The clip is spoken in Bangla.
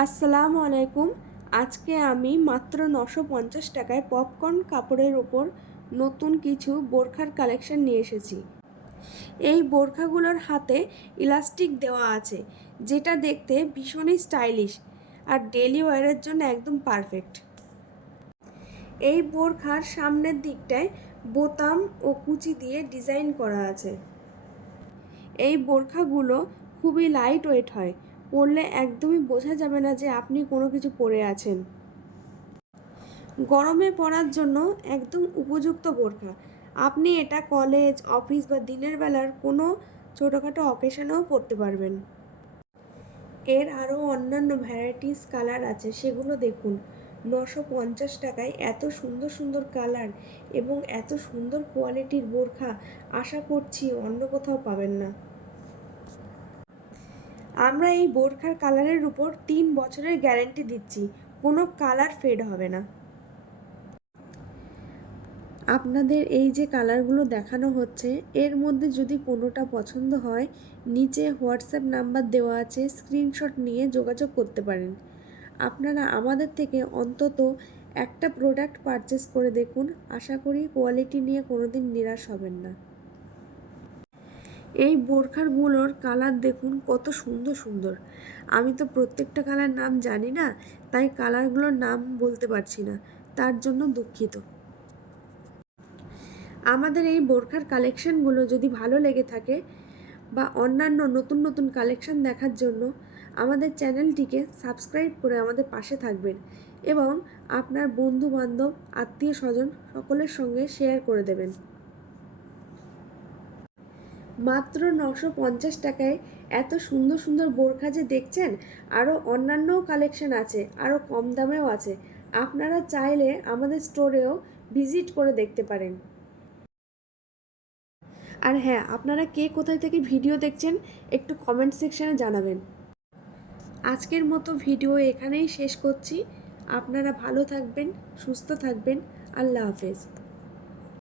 আসসালামু আলাইকুম। আজকে আমি মাত্র 950 টাকায় পপকর্ন কাপড়ের ওপর নতুন কিছু বোরখার কালেকশন নিয়ে এসেছি। এই বোরখাগুলোর হাতে ইলাস্টিক দেওয়া আছে, যেটা দেখতে ভীষণই স্টাইলিশ আর ডেলি ওয়্যারের জন্য একদম পারফেক্ট। এই বোরখার সামনের দিকটায় বোতাম ও কুচি দিয়ে ডিজাইন করা আছে। এই বোরখাগুলো খুবই লাইট ওয়েট হয়, পরলে একদমই বোঝা যাবে না যে আপনি কোনো কিছু পরে আছেন। গরমে পরার জন্য একদম উপযুক্ত বোরখা। আপনি এটা কলেজ, অফিস বা দিনের বেলার কোনো ছোটোখাটো অকেশনেও পরতে পারবেন। এর আরও অন্যান্য ভ্যারাইটিস কালার আছে, সেগুলো দেখুন। 950 টাকায় এত সুন্দর সুন্দর কালার এবং এত সুন্দর কোয়ালিটির বোরখা আশা করছি অন্য কোথাও পাবেন না। আমরা এই বোরখার কালারের উপর 3 বছরের গ্যারেন্টি দিচ্ছি, কোনো কালার ফেড হবে না। আপনাদের এই যে কালারগুলো দেখানো হচ্ছে, এর মধ্যে যদি কোনোটা পছন্দ হয়, নিচে হোয়াটসঅ্যাপ নাম্বার দেওয়া আছে, স্ক্রিনশট নিয়ে যোগাযোগ করতে পারেন। আপনারা আমাদের থেকে অন্তত একটা প্রোডাক্ট পারচেস করে দেখুন, আশা করি কোয়ালিটি নিয়ে কোনোদিন নিরাশ হবেন না। এই বোরখাগুলোর কালার দেখুন কত সুন্দর সুন্দর। আমি তো প্রত্যেকটা কালার নাম জানি না, তাই কালারগুলোর নাম বলতে পারছি না, তার জন্য দুঃখিত। আমাদের এই বোরখার কালেকশানগুলো যদি ভালো লেগে থাকে বা অন্যান্য নতুন নতুন কালেকশান দেখার জন্য আমাদের চ্যানেলটিকে সাবস্ক্রাইব করে আমাদের পাশে থাকবেন এবং আপনার বন্ধু বান্ধব, আত্মীয় স্বজন সকলের সঙ্গে শেয়ার করে দেবেন। মাত্র 950 টাকায় এত সুন্দর সুন্দর বোরখা যে দেখছেন, আরও অন্যান্যও কালেকশান আছে, আরও কম দামেও আছে। আপনারা চাইলে আমাদের স্টোরেও ভিজিট করে দেখতে পারেন। আর হ্যাঁ, আপনারা কে কোথায় থেকে ভিডিও দেখছেন একটু কমেন্ট সেকশানে জানাবেন। আজকের মতো ভিডিও এখানেই শেষ করছি। আপনারা ভালো থাকবেন, সুস্থ থাকবেন। আল্লাহ হাফেজ।